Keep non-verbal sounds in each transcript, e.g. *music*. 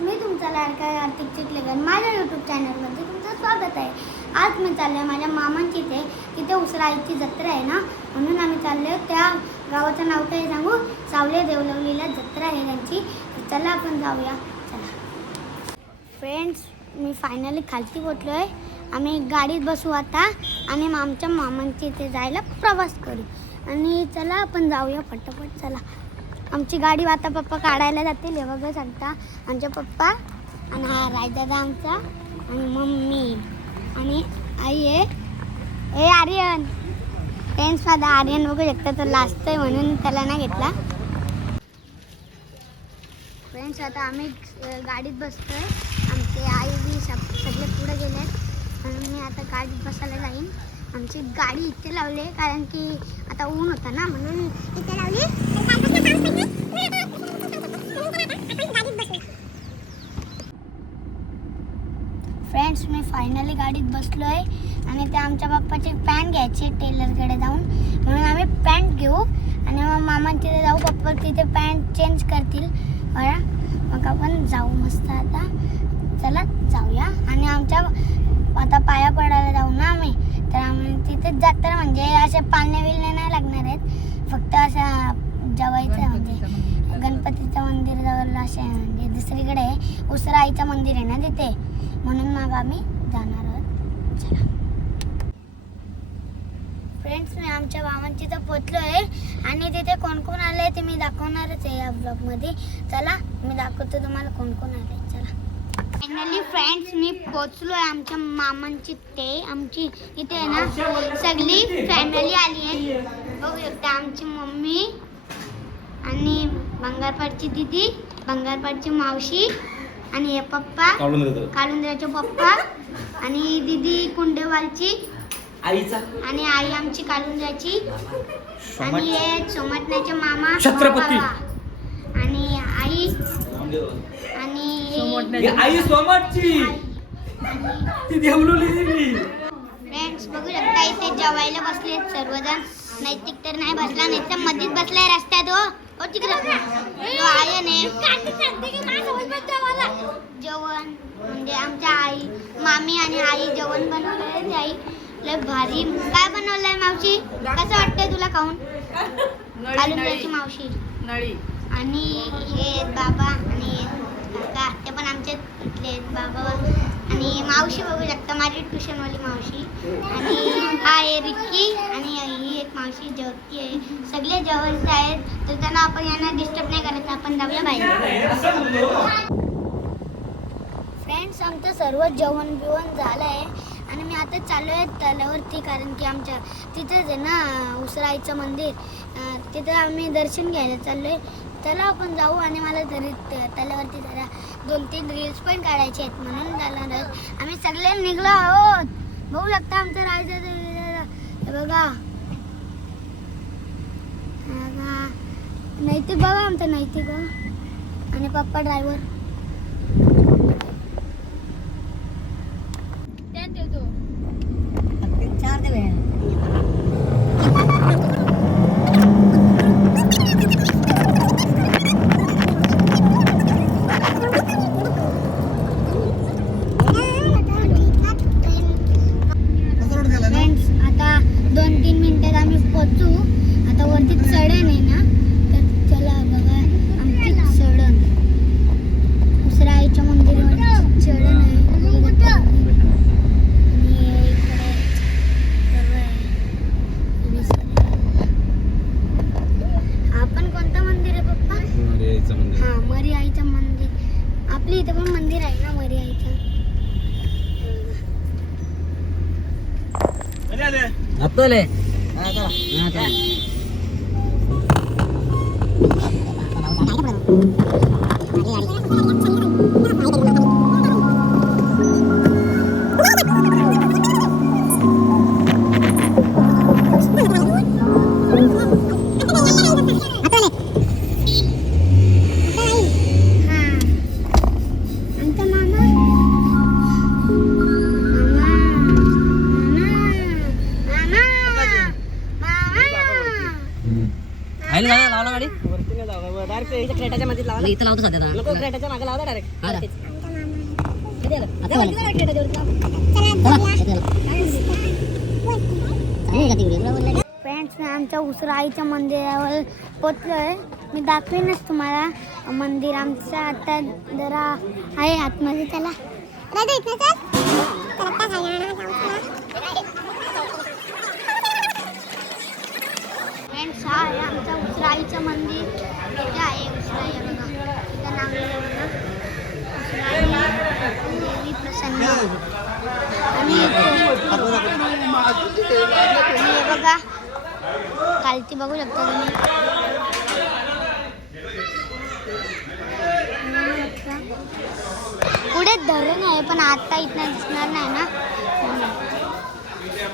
मी तुमचा लाडका कार्तिक चिटलेकर. माझ्या यूट्यूब चॅनलमध्ये तुमचं स्वागत आहे. आज मी चालले आहे माझ्या मामांची इथे. तिथे उसराईची जत्रा आहे ना? म्हणून आम्ही चाललो त्या गावाचं नाव काय सांगू? सावले देवलवलीला जत्रा आहे त्यांची. चला आपण जाऊया. चला. फ्रेंड्स मी फायनली खालती पोचलो आहे आम्ही गाडीत बसू आता. आणि मग आमच्या मामांची इथे जायला प्रवास करू. आणि चला आपण जाऊया फटाफट चला. आमची गाडी आता पप्पा काढायला जातील. हे बघा सांगता. आमच्या पप्पा आणि हा राजदादा आमचा आणि मम्मी आणि आई आहे. ए आर्यन. फ्रेंड्स माझा आर्यन बघू शकता तो लास्ट आहे म्हणून त्याला नाही घेतला. फ्रेंड्स आता आम्ही गाडीत बसतोय. आमचे आई बी सग सगळे पुढे गेले. म्हणून मी आता गाडीत बसायला जाईन. आमची गाडी इथे लावली आहे कारण की आता ऊन होता ना म्हणून इथे लावली फ्रेंड्स मी फायनली गाडीत बसलो आहे आणि ते आमच्या बाप्पाची पॅन्ट घ्यायची टेलरकडे जाऊन. म्हणून आम्ही पॅन्ट घेऊ आणि मग मामा तिथे जाऊ पप्पा तिथे पॅन्ट चेंज करतील. बरं मग आपण जाऊ मस्त आता. चला जाऊया. आणि आमच्या आता पाया पडायला जाऊ ना आम्ही. तर आम्ही तिथेच जत्रा म्हणजे असे पाणी असे म्हणजे दुसरीकडे उसराईचं मंदिर आहे ना तिथे. म्हणून मग आम्ही जाणार आहोत. चला. फ्रेंड्स मी आमच्या मामांची तर पोचलो आहे. आणि तिथे कोण कोण आले ते मी दाखवणारच आहे या ब्लॉगमध्ये चला मी दाखवतो तुम्हाला कोण कोण आले चला. फायनली फ्रेंड्स मी पोचलो आहे आमच्या मामांची ते. आमची इथे आहे ना सगळी फॅमिली आली आहे. बघू शकता आमची मम्मी आणि बंगारपाडची दिदी बंगारपाडची मावशी आणि हे पप्पा. कालुंद्राचे पप्पा आणि दिदी कुंडेवालची. आईचा. आणि आई आमची कालुंद्राची आणि हे सोमटण्याचे मामा छत्रपती. आणि आई. आणि आई सोमटची. ती देवलोली देवी फ्रेंड्स बघू शकता इथे जेवायला बसले सर्वजण. नैतिक तर नाही बसला नाही तर मध्येच बसलाय रस्त्यात हो. जेवण म्हणजे आमच्या आई मामी आणि आई जेवण बनवलंय आई. लय भारी. काय बनवलंय मावशी? कसं वाटतंय तुला खाऊन? कालुंद्याची मावशी. नळी. आणि हे बाबा आणि हे ते पण आमच्या इथले आहेत बाबा आणि मावशी बघू शकता माझी ट्युशनवाली मावशी. आणि हा आहे रिक्की आणि ही एक मावशी जेवती आहे. सगळे जवळचे आहेत. तर त्यांना आपण यांना डिस्टर्ब नाही करायचं. आपण जाऊया बाहेर फ्रेंड्स आमचं सर्व जेवण बिवण झालं आहे आणि मी आता चालू आहे तलावरती कारण की आमच्या तिथेच आहे ना उसराईचं मंदिर. तिथं आम्ही दर्शन घ्यायला चाललो आहे चला आपण जाऊ आणि मला तरी त- तलावरती जरा दोन तीन रील्स पण काढायचे आहेत म्हणून जाणार आम्ही सगळे निघलो आहोत. बघू लागतं आमचं राहायचं बघा. नैतिक बघा आमचा नैतिक बघा आणि पप्पा ड्रायव्हर चार दिवे फ्रेंड्स आता दोन तीन मिनिटात आम्ही पोचू आता वरती चढण आहे ना तर चला बघा आमची चढण उसराईच्या मंदिरावरती चढण आहे आणि इकडे सर्व आहे. आणि सर्व. हा पण कोणतं मंदिर आहे पप्पा हा मरी आईचं मंदिर आपल्या इथं पण मंदिर आहे ना मरी आईचं हप्तोले लावा इथं लावतो सध्या नको क्रेटाच्या मागे लावा डायरेक्ट हा. फ्रेंड्स मी आमच्या उसराईच्या मंदिरावर पोचलोय मी दाखवेनच तुम्हाला मंदिर आमचं आता जरा आहे आतमध्ये त्याला फ्रेंड्स हा आहे आमचं उसराईचं मंदिर आहे उसराई आहे बघा बघा खालती बघू शकता तुम्ही पुढे धरण आहे पण आता इथं दिसणार नाही ना.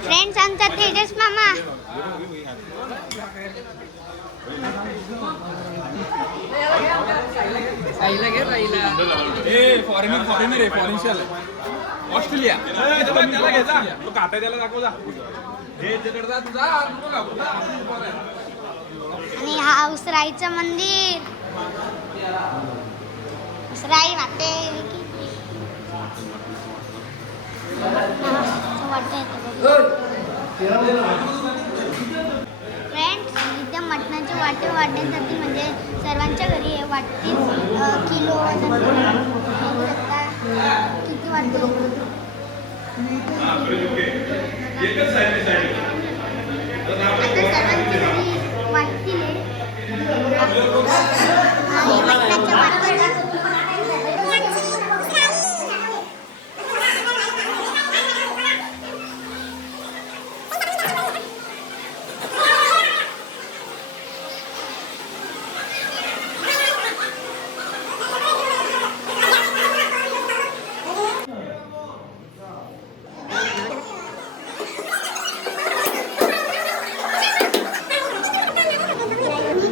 फ्रेंड्स आमचा तेजस मामा. ए फॉरेनर फॉरेनर आहे फॉरेन्शियल ऑस्ट्रेलिया त्याला घे जा. तो खाता त्याला दाखव जा हे तिकडे. आणि हा उसराईचं मंदिर. उसराई वाटते इथे मटणाचे वाटे वाढण्यासाठी म्हणजे सर्वांच्या घरी वाटतील किलो किती वाटतो आता सर्वांच्या घरी वाटतील हे. आणि मटणाच्या वाट्या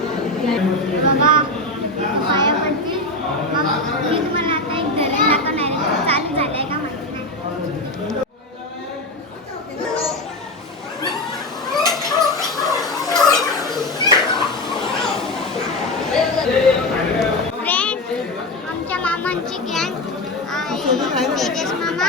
बघा पाया पडतील मग मी तुम्हाला आता एक धरण दाखवणार आहे चालू झालंय का माहिती नाही फ्रेंड आमच्या मामांची गँग आहे तेजस मामा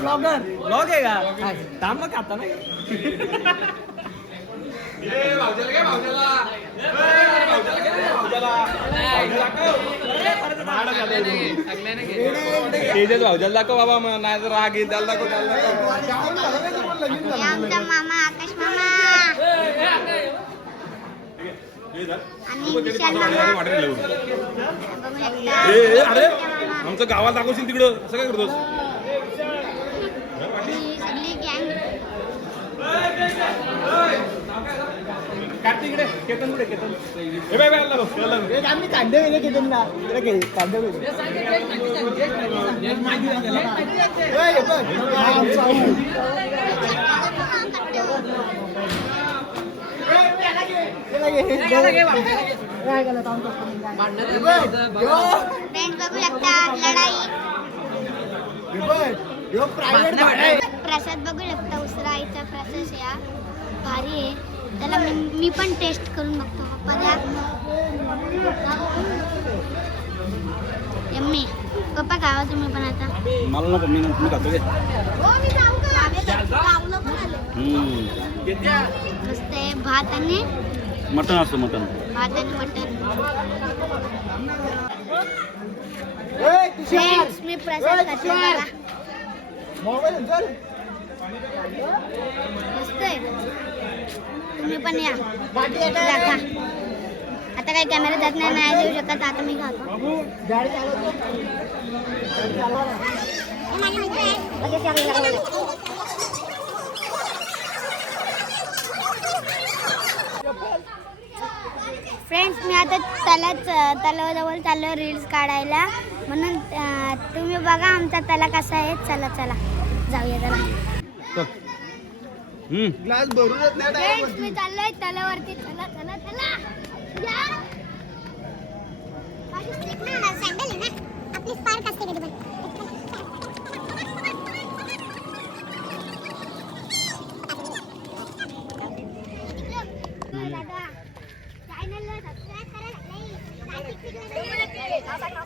ब्लॉगर ब्लॉग आहे का थांब मग आता नाही. तेजस दाखव बाबा मग नाही तर राग येईल त्याला दाखव त्याला दाखव हे आमचा मामा आकाश मामा. आमचं गावात दाखवशील तिकडं. असं काय करतोस आणि ही सगळी गँग कार्तिक इकडे केतन कुठे केतन? हे बाय बाय आला बघ, आला बघ. फ्रेंड्स बघू. शकता लढाई. प्रसाद बघू शकता उसराईचा प्रसाद या भारी आहे. त्याला मी पण टेस्ट करून बघतो. पप्पा द्या. यम्मी पप्पा खावा तुम्ही पण आता? मला नको मी मी खातो घे. मस्त आहे भात आणि मटन असतो मटन भात आणि मटन फ्रेंड्स मी प्रसाद खाते. मस्त आहे. तुम्ही पण या. खा. आता काही कॅमेरा जात नाही नाही देऊ शकत आता मी खातो. फ्रेंड्स मी आता तलाच तलावाजवळ चाललो रील्स काढायला. म्हणून तुम्ही बघा आमचा तला कसा आहे. चला चला. जाऊया चला ग्लास भरूनच नाही फ्रेंड्स मी चाललोय तलावरती चला चला चला या. माझी slip नाही होणार, sandal आहे ना. आपली spark असते कधी पण. दादा, channel ला subscribe करा नाही. Like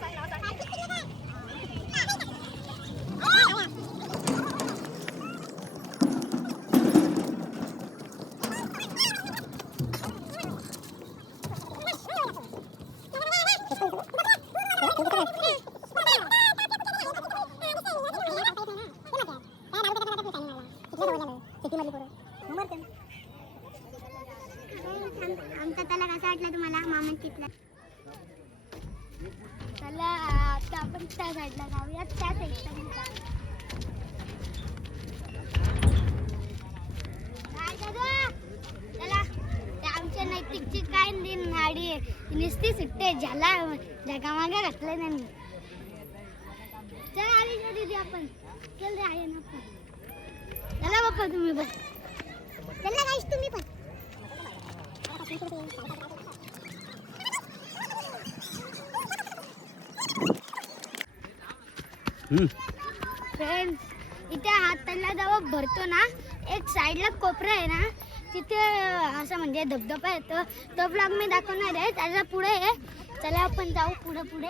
वाटला तुम्हाला? मामा तिथला चला आता आपण त्या साईडला जाऊया त्या साईडला आमच्या नैतिकची काय नाडी आहे? नुसती सुट्टे झाला जगामागे घातलं नाही चला आली का दीदी आपण? चल रे आहे ना आपण चला बाप्पा तुम्ही बघ चला गाईस तुम्ही पण. फ्रेंड्स इथे हाताला जेव्हा भरतो ना एक साईडला कोपरा आहे ना तिथे असं म्हणजे धबधबा येतो तो. ब्लॉग मी दाखवणार आहे. त्याच्या पुढे आहे चला आपण जाऊ पुढे पुढे.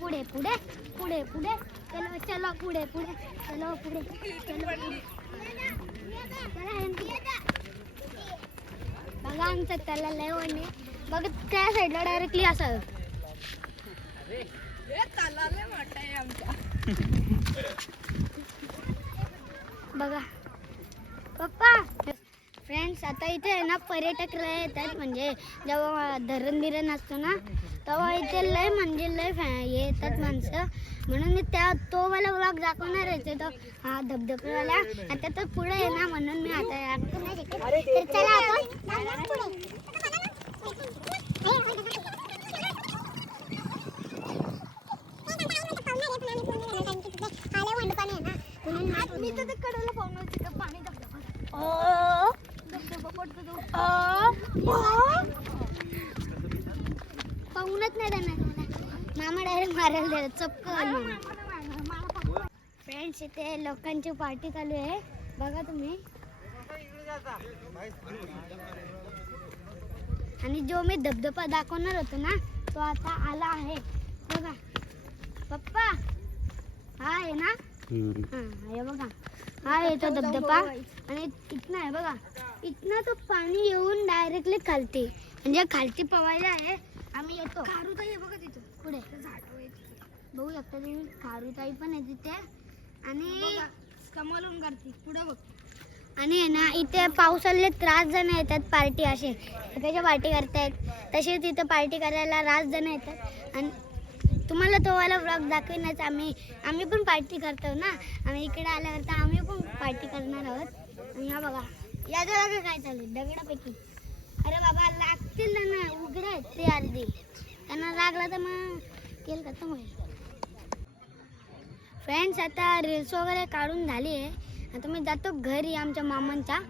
पुढे पुढे. पुढे पुढे. चलो चलो पुढे पुढे. चलो पुढे. चलो. पुढे चला हे- बघा आमचं त्याला लय वळणे बघ त्या साईडला डायरेक्टली असं. *laughs* बघा. पप्पा! फ्रेंड्स आता इथे आहे ना पर्यटक लय येतात. म्हणजे जेव्हा धरण बिरण असतो ना तेव्हा इथे लय म्हणजे लय फॅ हे येतात माणसं. म्हणून मी त्या तो वाला ब्लॉग दाखवणार आहे तो. हा धबधबेवाला आता तर पुढे आहे ना म्हणून मी आता तर चला आपण मी तर ते कडेला पाहून तिथं पाणी धबधबा धबधबा पडतो तो पाहूनच नाही त्यांना मामा डायरेक्ट मारायला दिलं चपकन फ्रेंड्स इथे लोकांची पार्टी चालू आहे. बघा तुम्ही. आणि जो मी धबधबा दाखवणार होतो ना तो आता आला आहे. बघा. पप्पा हा आहे ना? हा हे बघा. हा आहे तो धबधबा. आणि इथनं आहे बघा. इथनं तो पाणी येऊन डायरेक्टली खालती. म्हणजे खालती पवायला आहे. आम्ही येतो. खारुताई आहे बघा तिथं. पुढे. बघू शकता तुम्ही खारुताई पण आहे तिथे. आणि कमलून करते पुढे बघ. आणि आहे ना इथे पावसाले त्रास जण येतात पार्टी असे. त्याच्या पार्टी करतायत. तसे तिथं पार्टी करायला रास जण येतात. आणि तुम्हाला तो वाला ब्लॉग दाखवण्याच आम्ही आम्ही पण पार्टी करतो ना. आम्ही इकडे आल्यावर तर आम्ही पण पार्टी करणार आहोत. आणि हा बघा या जागा काय चालू दगडापैकी. अरे बाबा लागतील ना उघडे आहेत ते अर्धी. त्यांना लागला तर मग केलं का होईल फ्रेंड्स आता रील्स वगैरे काढून झाली आहे. आता मी जातो घरी आमच्या मामांच्या.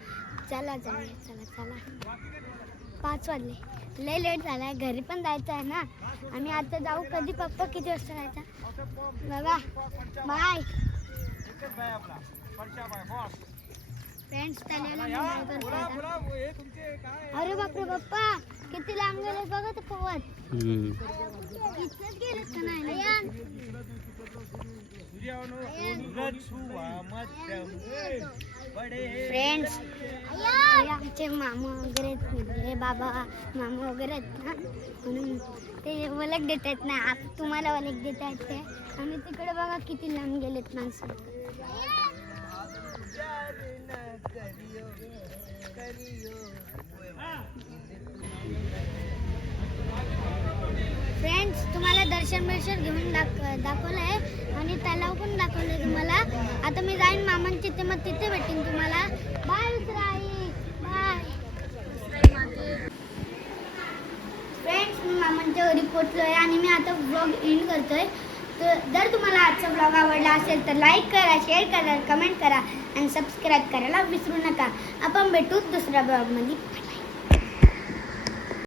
चला चला चला चला. पाच वाजले. लय लेट झाला आहे घरी पण जायचं आहे ना. आम्ही आता जाऊ कधी पप्पा किती वाजता जायचा? बघा बाय. फ्रेंड्स. अरे बापरे पप्पा किती लांब गेले बघा ते पवत. गेलेत का नाही? फ्रेंड्स आमचे मामा वगैरे बाबा मामा वगैरे म्हणून ते वलक देत आहेत ना आप तुम्हाला वलक देत आहेत ते. आणि तिकडे बघा किती लांब गेलेत माणसं. फ्रेंड्स तुम्हाला दर्शन बिर्शन घेऊन दाख दाखवलं आहे आणि तलाव पण दाखवलं तुम्हाला. आता मी जाईन मामांची ते मग तिथे भेटेन तुम्हाला. बाय उतराई बाय म्हणजे रिपोर्ट घरी पोचलो आहे आणि मी आता ब्लॉग एंड करतोय. तर जर तुम्हाला आजचा ब्लॉग आवडला असेल तर लाईक करा शेअर करा कमेंट करा आणि सबस्क्राईब करायला विसरू नका. आपण भेटू दुसऱ्या ब्लॉगमध्ये